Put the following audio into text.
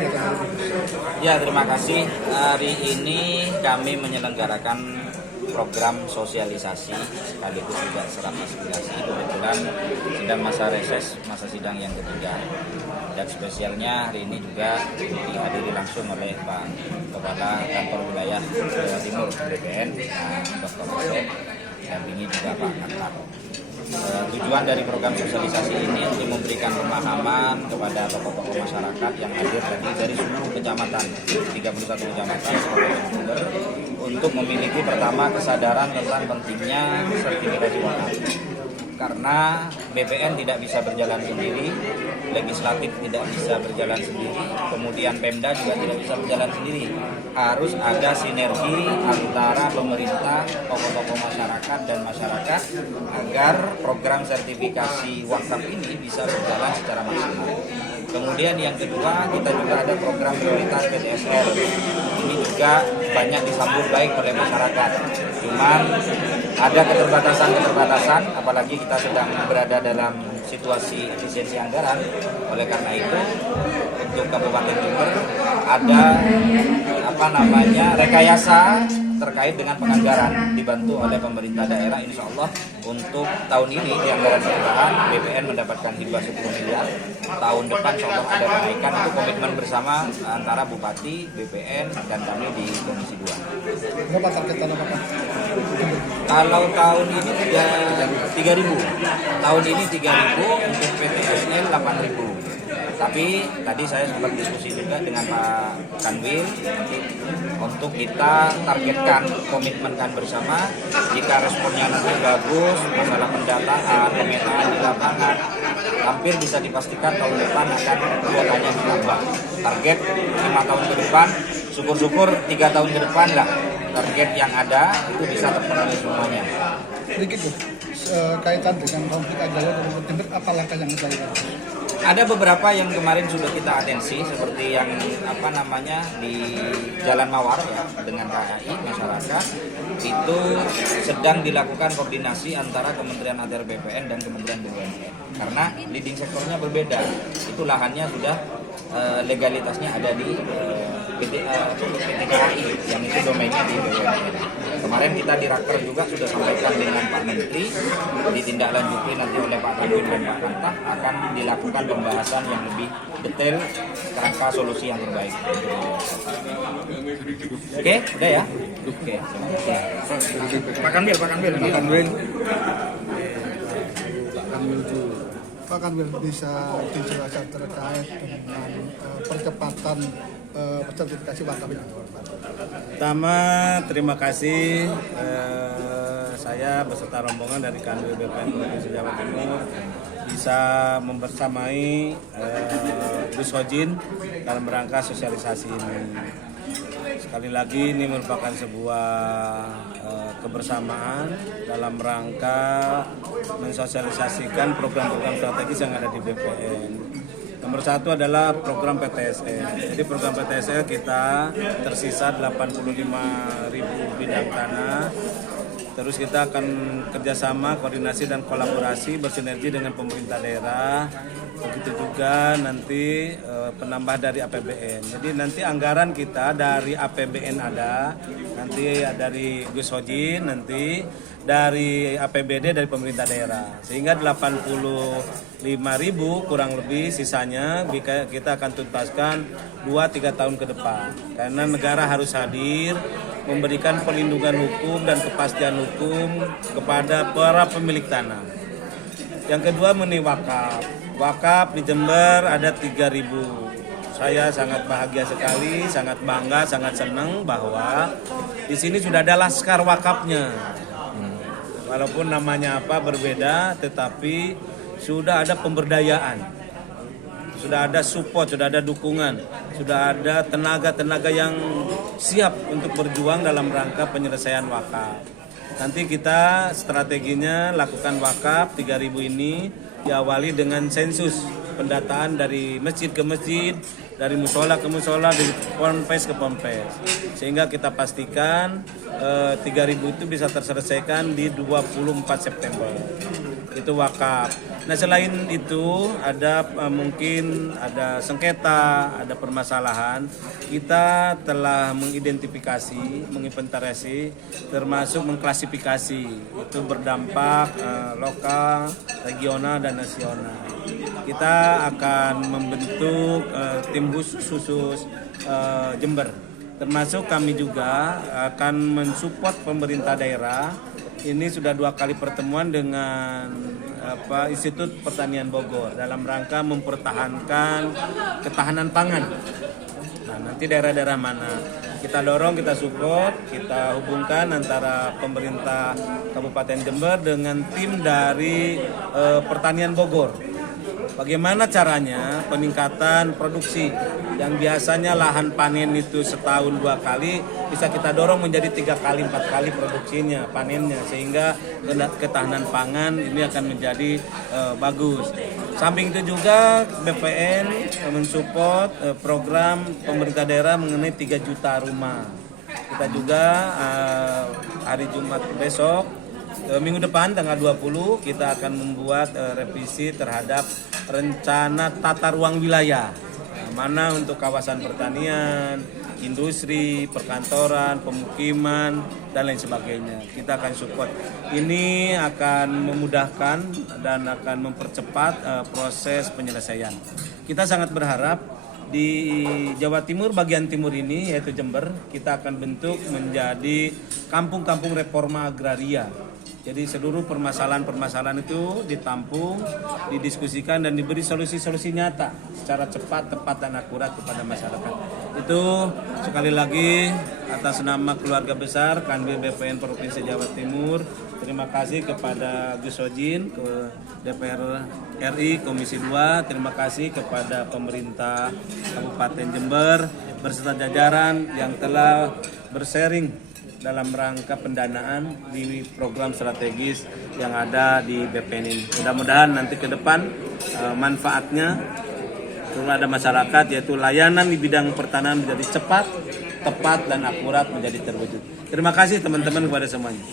kegiatan ini? Ya, terima kasih. Hari ini kami menyelenggarakan program sosialisasi sekaligus juga serap aspirasi. Kebetulan sedang masa reses, masa sidang yang ketiga. Dan spesialnya hari ini juga dihadiri langsung oleh Pak Kepala Kantor Wilayah Jawa Timur BPN, Dr. Oso, dan ini juga Pak Kantar. Tujuan dari program sosialisasi ini untuk memberikan pemahaman kepada tokoh-tokoh masyarakat yang hadir tadi dari seluruh kecamatan, 31 kecamatan Kabupaten Jember, untuk memiliki pertama kesadaran tentang pentingnya sertifikasi wakaf. Karena BPN tidak bisa berjalan sendiri, legislatif tidak bisa berjalan sendiri, kemudian Pemda juga tidak bisa berjalan sendiri. Harus ada sinergi antara pemerintah, tokoh-tokoh masyarakat dan masyarakat agar program sertifikasi wakaf ini bisa berjalan secara maksimal. Kemudian yang kedua, kita juga ada program prioritas PTSL. Ini juga banyak disambut baik oleh masyarakat. Cuman ada keterbatasan, apalagi kita sedang berada dalam situasi efisiensi anggaran. Oleh karena itu, untuk Kabupaten Jember ada rekayasa terkait dengan penganggaran dibantu oleh pemerintah daerah. Insya Allah untuk tahun ini di anggaran perubahan BPN mendapatkan hibah 10 miliar. Tahun depan insya Allah ada kenaikan. Itu komitmen bersama antara Bupati, BPN, dan kami di Komisi 2. Berapa target tanah Bapak? Kalau tahun ini 3.000. Tahun ini 3.000, untuk PTSL 8.000. Tapi tadi saya sempat diskusi juga dengan Pak Kanwil untuk kita targetkan, komitmenkan bersama. Jika responnya nanti bagus, masalah pendataan, pemetaan di lapangan, hampir bisa dipastikan tahun depan akan kuotanya bertambah. Target 5 tahun ke depan, syukur-syukur 3 tahun ke depan lah target yang ada itu bisa terpenuhi semuanya. Sedikit Bu, kaitan dengan konflik agraria dan Jember, apa langkah yang dilakukan? Ada beberapa yang kemarin sudah kita atensi, seperti yang di Jalan Mawar ya, dengan KAI masyarakat itu sedang dilakukan koordinasi antara Kementerian ATR BPN dan Kementerian BUMN karena leading sektornya berbeda. Itu lahannya sudah legalitasnya ada di PT KAI yang itu domainnya di BUMN. Kemarin kita di Raker juga sudah sampaikan dengan Pak Menteri, ditindaklanjuti nanti oleh Pak Tanwil dan Pak Kantah, akan dilakukan pembahasan yang lebih detail kerangka solusi yang terbaik. Oke, udah ya? Oke. Pak Kanwil. Pak Kanwil bisa dijelaskan terkait dengan percepatan sertifikasi wakaf ini? Pertama, terima kasih saya beserta rombongan dari Kanwil BPN Provinsi Jawa Timur bisa membersamai Gus Hojin dalam rangka sosialisasi ini. Sekali lagi ini merupakan sebuah kebersamaan dalam rangka mensosialisasikan program-program strategis yang ada di BPN. Nomor satu adalah program PTSL. Jadi program PTSL kita tersisa 85.000 bidang tanah. Terus kita akan kerjasama, koordinasi dan kolaborasi bersinergi dengan pemerintah daerah. Begitu juga nanti penambah dari APBN. Jadi nanti anggaran kita dari APBN ada, nanti dari Gus Hojin, nanti dari APBD dari pemerintah daerah. Sehingga 85.000 kurang lebih sisanya kita akan tuntaskan 2-3 tahun ke depan. Karena negara harus hadir memberikan perlindungan hukum dan kepastian hukum kepada para pemilik tanah. Yang kedua mengenai wakaf. Wakaf di Jember ada 3.000. Saya sangat bahagia sekali, sangat bangga, sangat senang bahwa di sini sudah ada laskar wakafnya. Walaupun namanya apa berbeda, tetapi sudah ada pemberdayaan, sudah ada support, sudah ada dukungan, sudah ada tenaga-tenaga yang siap untuk berjuang dalam rangka penyelesaian wakaf. Nanti kita strateginya lakukan wakaf 3.000 ini diawali dengan sensus pendataan dari masjid ke masjid, dari musola ke musola, dari ponpes ke ponpes, sehingga kita pastikan 3.000 itu bisa terselesaikan di 24 September. Itu wakaf. Nah selain itu ada mungkin ada sengketa, ada permasalahan, kita telah mengidentifikasi, menginventarisasi, termasuk mengklasifikasi itu berdampak lokal, regional dan nasional. Kita akan membentuk tim khusus Jember, termasuk kami juga akan mensupport pemerintah daerah. Ini sudah 2 kali pertemuan dengan Institut Pertanian Bogor dalam rangka mempertahankan ketahanan pangan. Nah, nanti daerah-daerah mana kita dorong, kita support, kita hubungkan antara pemerintah Kabupaten Jember dengan tim dari Pertanian Bogor. Bagaimana caranya peningkatan produksi yang biasanya lahan panen itu setahun 2 kali bisa kita dorong menjadi 3 kali 4 kali produksinya, panennya, sehingga ketahanan pangan ini akan menjadi bagus. Samping itu juga BPN mensupport program pemerintah daerah mengenai 3 juta rumah. Kita juga hari Jumat besok, minggu depan tanggal 20 kita akan membuat revisi terhadap rencana tata ruang wilayah, mana untuk kawasan pertanian, industri, perkantoran, pemukiman dan lain sebagainya. Kita akan support. Ini akan memudahkan dan akan mempercepat proses penyelesaian. Kita sangat berharap di Jawa Timur bagian timur ini yaitu Jember, kita akan bentuk menjadi kampung-kampung reforma agraria. Jadi seluruh permasalahan-permasalahan itu ditampung, didiskusikan dan diberi solusi-solusi nyata secara cepat, tepat dan akurat kepada masyarakat. Itu sekali lagi atas nama keluarga besar Kanwil BPN Provinsi Jawa Timur, terima kasih kepada Gus Sojin ke DPR RI Komisi 2, terima kasih kepada pemerintah Kabupaten Jember beserta jajaran yang telah bersharing dalam rangka pendanaan di program strategis yang ada di BPN ini. Mudah-mudahan nanti ke depan manfaatnya kepada masyarakat, yaitu layanan di bidang pertanian menjadi cepat, tepat dan akurat menjadi terwujud. Terima kasih teman-teman kepada semuanya.